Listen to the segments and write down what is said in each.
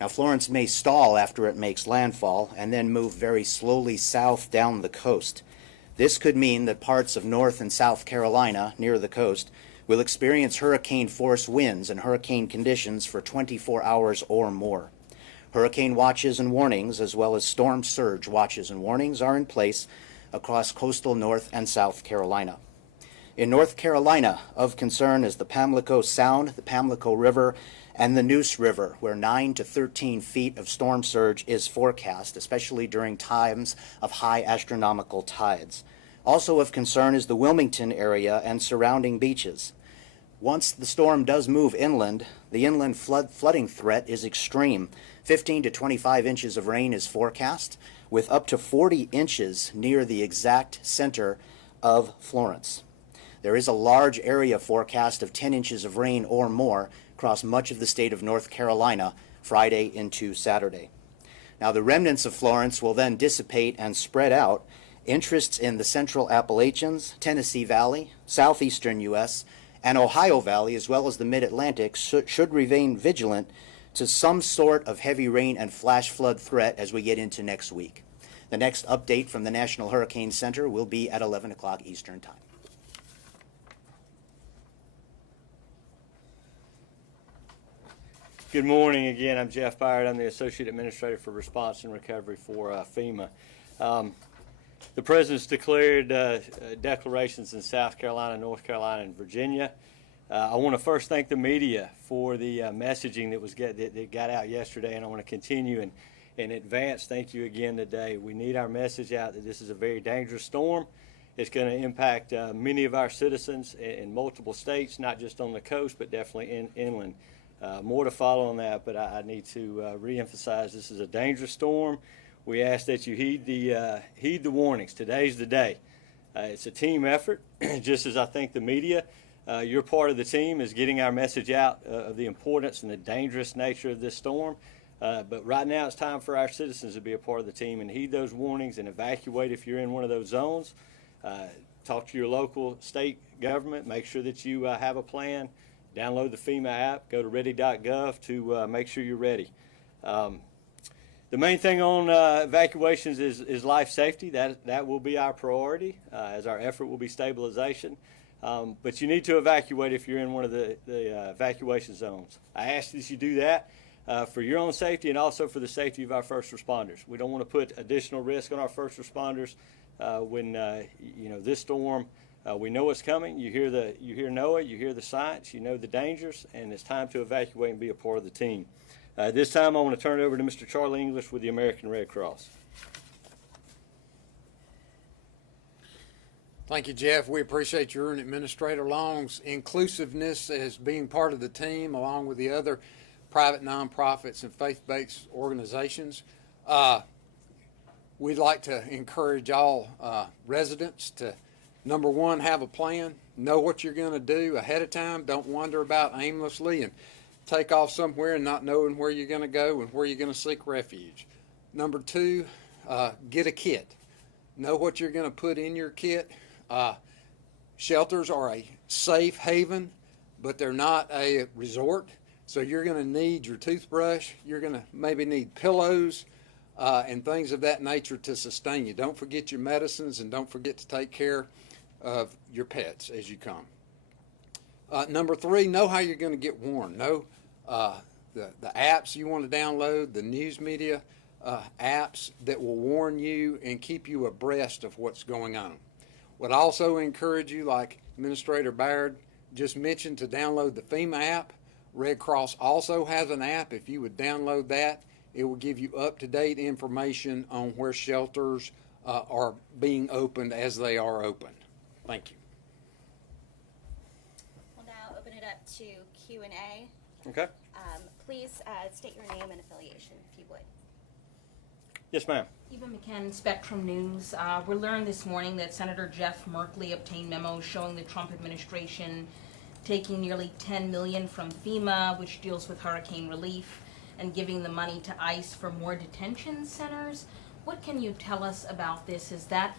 Now, Florence may stall after it makes landfall and then move very slowly south down the coast. This could mean that parts of North and South Carolina near the coast will experience hurricane-force winds and hurricane conditions for 24 hours or more. Hurricane watches and warnings, as well as storm surge watches and warnings, are in place across coastal North and South Carolina. In North Carolina, of concern is the Pamlico Sound, the Pamlico River, and the Neuse River, where 9 to 13 feet of storm surge is forecast, especially during times of high astronomical tides. Also of concern is the Wilmington area and surrounding beaches. Once the storm does move inland, the inland flooding threat is extreme. 15 to 25 inches of rain is forecast, with up to 40 inches near the exact center of Florence. There is a large area forecast of 10 inches of rain or more across much of the state of North Carolina Friday into Saturday. Now, the remnants of Florence will then dissipate and spread out. Interests in the Central Appalachians, Tennessee Valley, southeastern U.S., and Ohio Valley, as well as the Mid-Atlantic, should remain vigilant to some sort of heavy rain and flash flood threat as we get into next week. The next update from the National Hurricane Center will be at 11 o'clock Eastern Time. Good morning again. I'm Jeff Byard. I'm the Associate Administrator for Response and Recovery for FEMA. The President's declared declarations in South Carolina, North Carolina, and Virginia. I want to first thank the media for the messaging that got out yesterday, and I want to continue in advance. Thank you again today. We need our message out that this is a very dangerous storm. It's going to impact many of our citizens in multiple states, not just on the coast, but definitely inland. More to follow on that, but I need to reemphasize this is a dangerous storm. We ask that you heed the warnings. Today's the day. It's a team effort, just as I think the media, you're part of the team, is getting our message out of the importance and the dangerous nature of this storm. But right now it's time for our citizens to be a part of the team and heed those warnings and evacuate if you're in one of those zones. Talk to your local state government. Make sure that you have a plan. Download the FEMA app. Go to ready.gov to make sure you're ready. The main thing on evacuations is life safety. That will be our priority, as our effort will be stabilization. But you need to evacuate if you're in one of the evacuation zones. I ask that you do that for your own safety and also for the safety of our first responders. We don't want to put additional risk on our first responders when this storm. We know it's coming. You hear NOAA, you hear the science, you know the dangers, and it's time to evacuate and be a part of the team. This time I want to turn it over to Mr. Charlie English with the American Red Cross. Thank you, Jeff. We appreciate your and Administrator Long's inclusiveness as being part of the team, along with the other private nonprofits and faith-based organizations. We'd like to encourage all residents to, number one, have a plan. Know what you're going to do ahead of time. Don't wander about aimlessly and take off somewhere and not knowing where you're going to go and where you're going to seek refuge. Number two, get a kit. Know what you're going to put in your kit. Shelters are a safe haven, but they're not a resort. So you're going to need your toothbrush. You're going to maybe need pillows and things of that nature to sustain you. Don't forget your medicines, and don't forget to take care of your pets as you come. Number three, know how you're going to get warned. Know the apps you want to download, the news media apps that will warn you and keep you abreast of what's going on. Would also encourage you, like Administrator Baird just mentioned, to download the FEMA app. Red Cross also has an app. If you would download that, it will give you up-to-date information on where shelters are being opened as they are open. Thank you. We'll now open it up to Q&A. Okay. Please state your name and affiliation, if you would. Yes, ma'am. Eva McKen, Spectrum News. We learned this morning that Senator Jeff Merkley obtained memos showing the Trump administration taking nearly $10 million from FEMA, which deals with hurricane relief, and giving the money to ICE for more detention centers. What can you tell us about this? Would that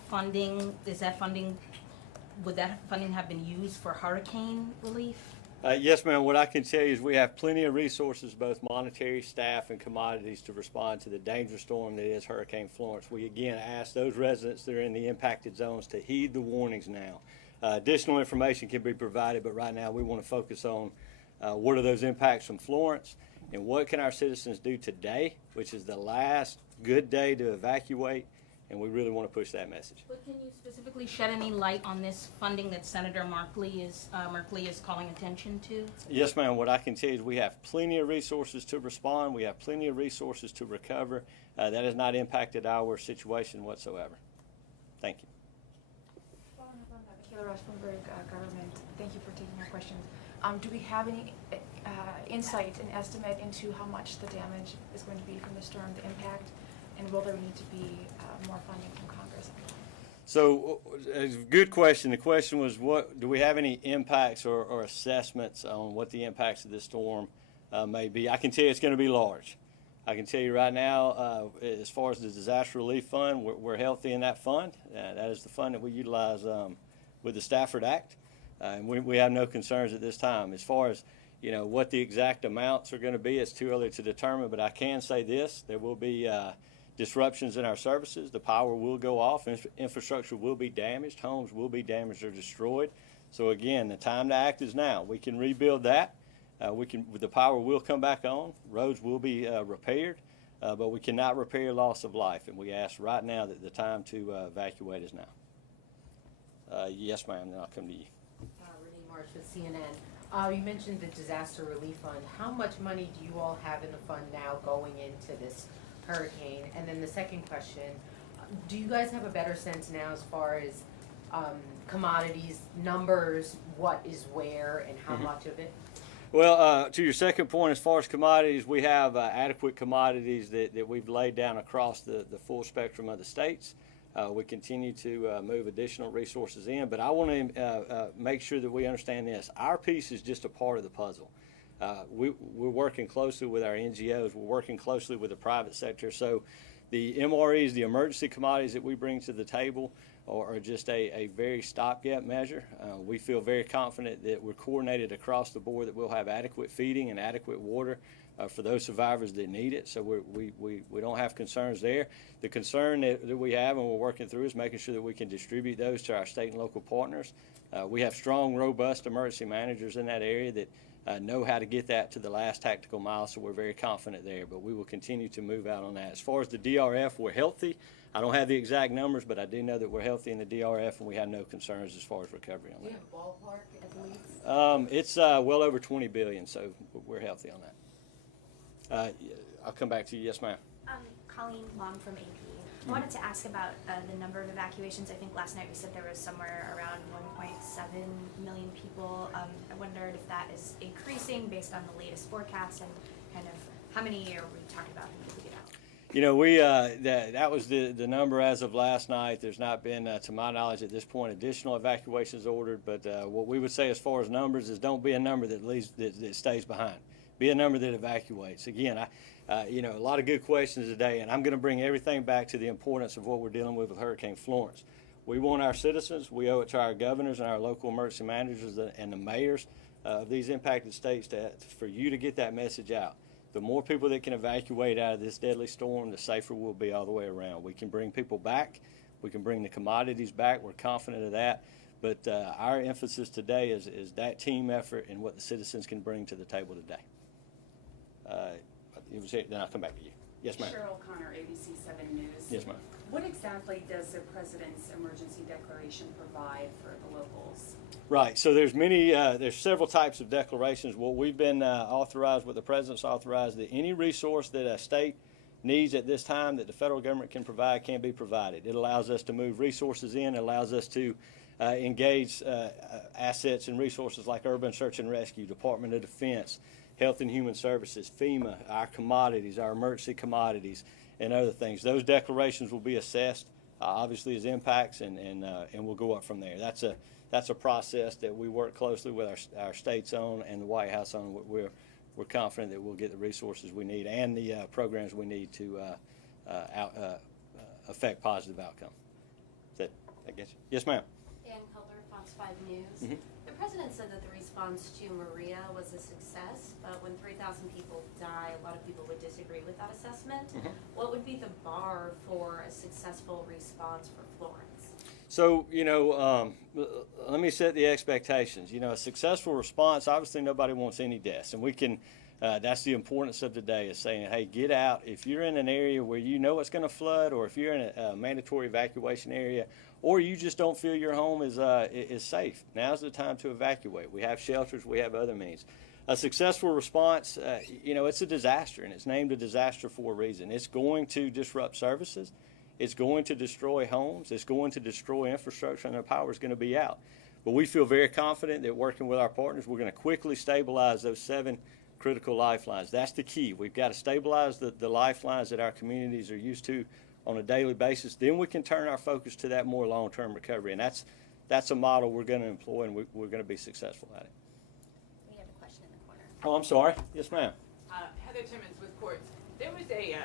funding have been used for hurricane relief? Yes, ma'am. What I can tell you is we have plenty of resources, both monetary, staff, and commodities, to respond to the dangerous storm that is Hurricane Florence. We again ask those residents that are in the impacted zones to heed the warnings now. Additional information can be provided, but right now we want to focus on what are those impacts from Florence and what can our citizens do today, which is the last good day to evacuate, and we really want to push that message. But can you specifically shed any light on this funding that Senator Markley is calling attention to? Yes, ma'am. What I can tell you is we have plenty of resources to respond. We have plenty of resources to recover. That has not impacted our situation whatsoever. Thank you. Kayla Rosenberg, government. Thank you for taking our questions. Do we have any insight and estimate into how much the damage is going to be from the storm, the impact, and will there need to be more funding from Congress? So, a good question. The question was, what do we have any impacts or assessments on what the impacts of this storm may be? I can tell you it's going to be large. I can tell you right now, as far as the disaster relief fund, we're healthy in that fund. That is the fund that we utilize with the Stafford Act, and we have no concerns at this time. As far as what the exact amounts are going to be, it's too early to determine. But I can say this: there will be disruptions in our services. The power will go off. Infrastructure will be damaged. Homes will be damaged or destroyed. So again, the time to act is now. We can rebuild that. The power will come back on. Roads will be repaired, but we cannot repair loss of life. And we ask right now that the time to evacuate is now. Yes, ma'am. Then I'll come to you. Renee March with CNN. You mentioned the disaster relief fund. How much money do you all have in the fund now going into this hurricane? And then the second question, do you guys have a better sense now as far as commodities, numbers, what is where and how much of it? Well, to your second point, as far as commodities, we have adequate commodities that we've laid down across the full spectrum of the states. We continue to move additional resources in, but I want to make sure that we understand this. Our piece is just a part of the puzzle. We're working closely with our NGOs. We're working closely with the private sector. So the MREs, the emergency commodities that we bring to the table, are just a very stopgap measure. We feel very confident that we're coordinated across the board, that we'll have adequate feeding and adequate water for those survivors that need it. So we don't have concerns there. The concern that we have and we're working through is making sure that we can distribute those to our state and local partners. We have strong, robust emergency managers in that area that know how to get that to the last tactical mile, so we're very confident there. But we will continue to move out on that. As far as the DRF, we're healthy. I don't have the exact numbers, but I do know that we're healthy in the DRF, and we have no concerns as far as recovery on that. Do you have a ballpark at least? It's well over $20 billion, so we're healthy on that. I'll come back to you. Yes, ma'am. Colleen Long from AP. I wanted to ask about the number of evacuations. I think last night we said there was somewhere around 1.7 million people. I wondered if that is increasing based on the latest forecast, and kind of how many are we talking about who we get out? That was the number as of last night. There's not been, to my knowledge at this point, additional evacuations ordered. But what we would say as far as numbers is, don't be a number that stays behind. Be a number that evacuates. Again, a lot of good questions today, and I'm going to bring everything back to the importance of what we're dealing with Hurricane Florence. We want our citizens, we owe it to our governors and our local emergency managers and the mayors of these impacted states for you to get that message out. The more people that can evacuate out of this deadly storm, the safer we'll be all the way around. We can bring people back. We can bring the commodities back. We're confident of that. But our emphasis today is that team effort and what the citizens can bring to the table today. Then I'll come back to you. Yes, ma'am. Cheryl Connor, ABC 7 News. Yes, ma'am. What exactly does the President's emergency declaration provide for the locals? Right. So there's several types of declarations. What we've been authorized, what the President's authorized, that any resource that a state needs at this time that the federal government can provide can be provided. It allows us to move resources in. It allows us to engage assets and resources like Urban Search and Rescue, Department of Defense, Health and Human Services, FEMA, our commodities, our emergency commodities, and other things. Those declarations will be assessed, obviously, as impacts, and we'll go up from there. That's a process that we work closely with our states on and the White House on. We're confident that we'll get the resources we need and the programs we need to affect positive outcome. Is that, I guess? Yes, ma'am. Dan Cutler, Fox 5 News. Mm-hmm. The President said that the response to Maria was a success, but when 3,000 people die, a lot of people would disagree with that assessment. What would be the bar for a successful response for Florence? So, let me set the expectations. A successful response, obviously nobody wants any deaths. And we can, that's the importance of today, is saying, hey, get out. If you're in an area where you know it's going to flood, or if you're in a mandatory evacuation area, or you just don't feel your home is safe, now's the time to evacuate. We have shelters, we have other means. A successful response, it's a disaster, and it's named a disaster for a reason. It's going to disrupt services. It's going to destroy homes. It's going to destroy infrastructure, and the power is going to be out. But we feel very confident that working with our partners, we're going to quickly stabilize those 7 critical lifelines. That's the key. We've got to stabilize the lifelines that our communities are used to on a daily basis. Then we can turn our focus to that more long-term recovery. And that's a model we're going to employ, and we're going to be successful at it. We have a question in the corner. Oh, I'm sorry. Yes, ma'am. Heather Timmons with Courts. There was the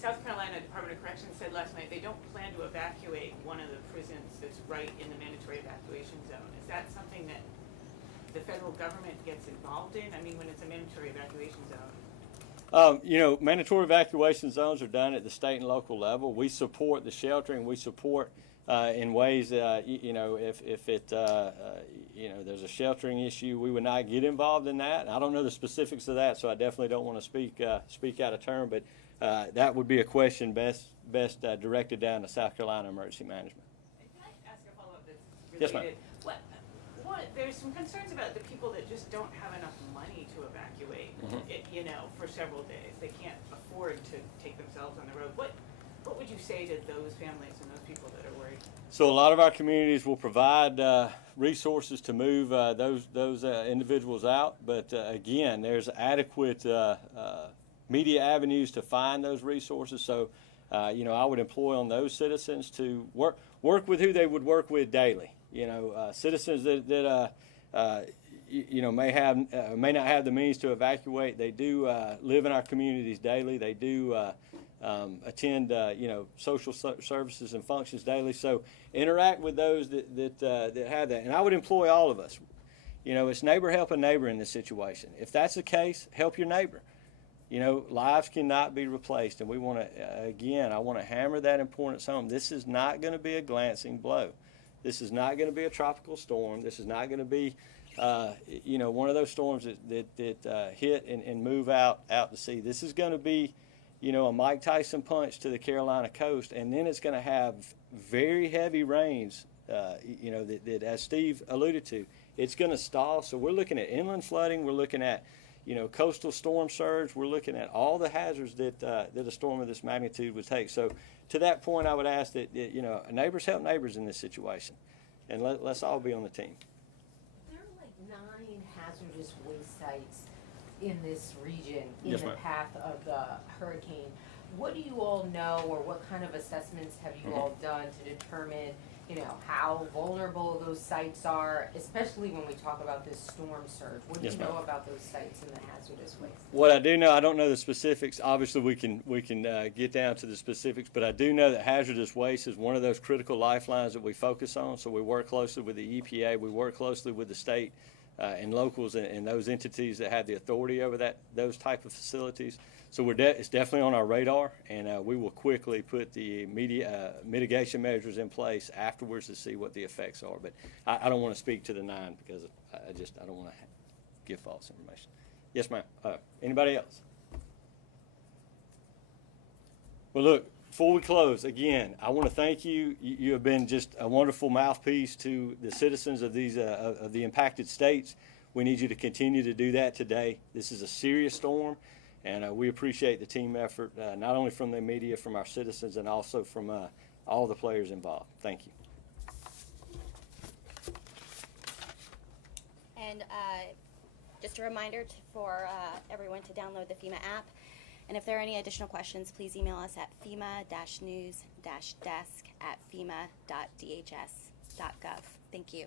South Carolina Department of Corrections said last night they don't plan to evacuate one of the prisons that's right in the mandatory evacuation zone. Is that something that the federal government gets involved in? I mean, when it's a mandatory evacuation zone? Mandatory evacuation zones are done at the state and local level. We support the sheltering. We support in ways, if there's a sheltering issue, we would not get involved in that. I don't know the specifics of that, so I definitely don't want to speak out of turn. But that would be a question best directed down to South Carolina Emergency Management. Can I ask a follow-up that's Yes, ma'am. related? There's some concerns about the people that just don't have enough money to evacuate, for several days. They can't afford to take themselves on the road. What would you say to those families and those people that are worried? So a lot of our communities will provide resources to move those individuals out, but again, there's adequate media avenues to find those resources. So, I would employ on those citizens to work with who they would work with daily. Citizens that may not have the means to evacuate. They do live in our communities daily. They do attend social services and functions daily. So interact with those that have that. And I would employ all of us. It's neighbor helping neighbor in this situation. If that's the case, help your neighbor. Lives cannot be replaced, and we want to, I want to hammer that importance home. This is not going to be a glancing blow. This is not going to be a tropical storm. This is not going to be, one of those storms that hit and move out to sea. This is going to be, a Mike Tyson punch to the Carolina coast, and then it's going to have very heavy rains, that as Steve alluded to, it's going to stall. So we're looking at inland flooding. We're looking at, coastal storm surge. We're looking at all the hazards that a storm of this magnitude would take. So to that point, I would ask that, neighbors help neighbors in this situation, and let's all be on the team. There are 9 hazardous waste sites in this region in Yes, the ma'am. path of the hurricane. What do you all know, or what kind of assessments have you all done to determine, how vulnerable those sites are, especially when we talk about this storm surge? What do Yes, you know ma'am. about those sites and the hazardous waste? What I do know, I don't know the specifics. Obviously, we can get down to the specifics, but I do know that hazardous waste is one of those critical lifelines that we focus on. So we work closely with the EPA. We work closely with the state and locals and those entities that have the authority over those type of facilities. So it's definitely on our radar, and we will quickly put the mitigation measures in place afterwards to see what the effects are. But I don't want to speak to the 9 because I don't want to give false information. Yes, ma'am. Anybody else? Well, look, before we close, again, I want to thank you. You have been just a wonderful mouthpiece to the citizens of these of the impacted states. We need you to continue to do that today. This is a serious storm, and we appreciate the team effort, not only from the media, from our citizens, and also from all the players involved. Thank you. And just a reminder for everyone to download the FEMA app. And if there are any additional questions, please email us at FEMA-news-desk@fema.dhs.gov. Thank you.